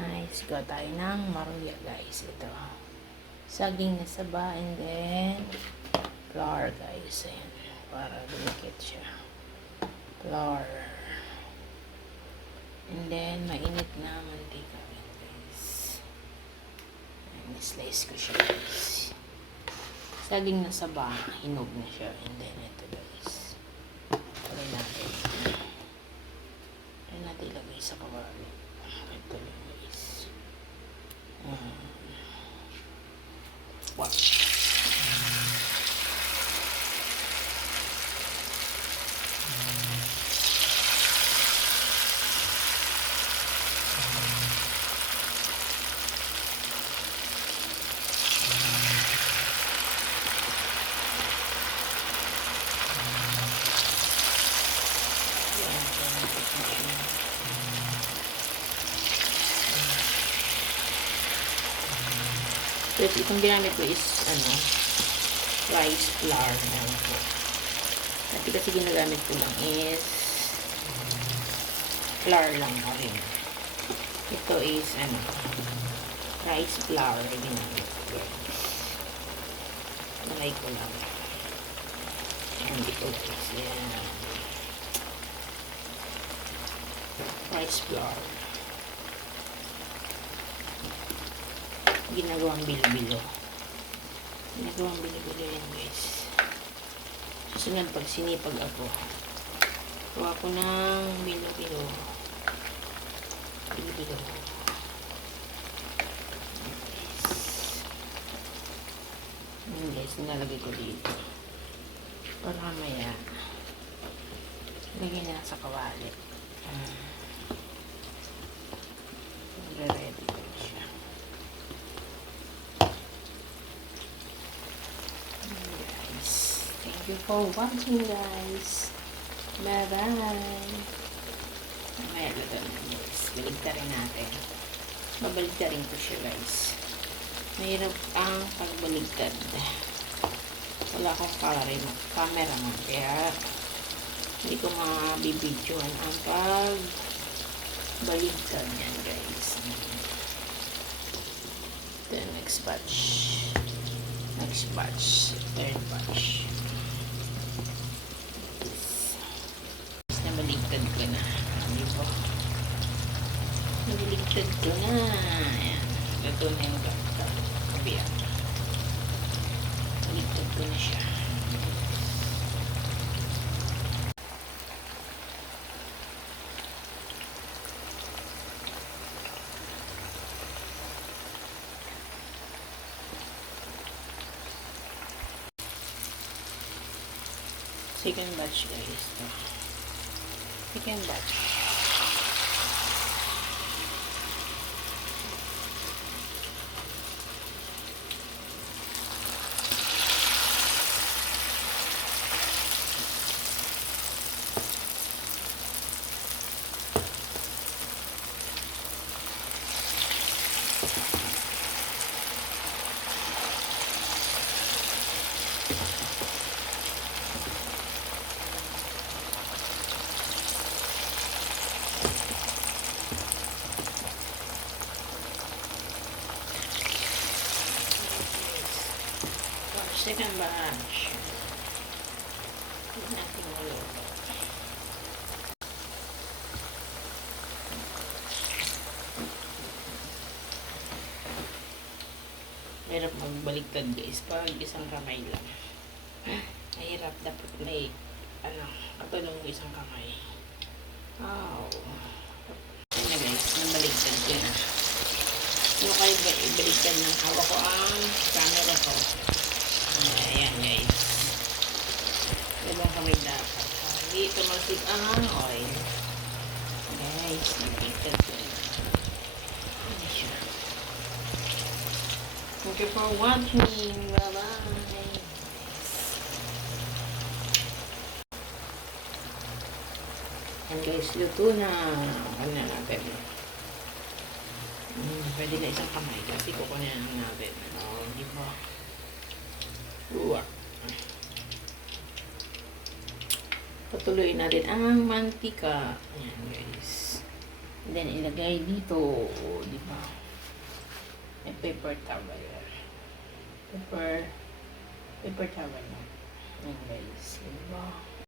guys, gawa tayo ng maruya guys. Ito, saging na saba, and then flour guys. Ayan, para dumikit siya. Flour, and then mainit na mantika guys. Ayan, slice ko siya guys. Saging na saba, hinog na siya, and then ito guys, tuloy natin. Ayan natin ilagay sa kawali. Ito guys. Wow. So, itong ginamit ko is, rice flour na po. At kasi ginagamit ko lang is flour lang rin. Ito is, rice flour na ginamit ko. Nalay ko lang. And ito guys, yan. Rice flour. Ginagawang bilo-bilo. Ginagawang bilo-bilo yan guys. Susunod pag sinipag ako, gawa ko ng bilo-bilo. Bilo-bilo. Yan guys, nilalagay ko dito. Para mamaya, lagyan na sa kawali. Ready ko siya. Thank you for watching guys. Bye bye. Mamaya lagyan guys. Baligtarin natin. Babaligtarin ko siya guys. Mahirap ang pagbaligtad. Wala akong camera man. Kaya hindi ko mabibidyoan ang pagbaligtad yan guys. The next batch. Next batch. Third batch. Nabaligtad ko na. Hindi po. Nabaligtad ko na. Ayan. Ito na yung gata. Kabiyak. Nabaligtad ko na siya. Second batch guys. Second batch. Second batch. Natin ulo. Hirap magbaliktad guys pag isang kamay lang. Mahirap, dapat may katulong ng isang kamay. Wow. Ayan na guys, nabaliktad ko na. Ano kayo ba ibaliktad ng hawak ko ang camera ko? Ayan guys. Ibang kamay dapat. Dito masig ang oil. Guys, nabaliktad ko na. Ano siya? Thank you for watching. Bye-bye. And guys, luto na. Ano na natin? Pwede na isang kamay kasi kukunin na natin. Di ba? Uwa. Patuloy natin ang mantika. Ayan guys. And then ilagay dito. Di ba? paper towel. Paper towel na. Yan guys. Diba?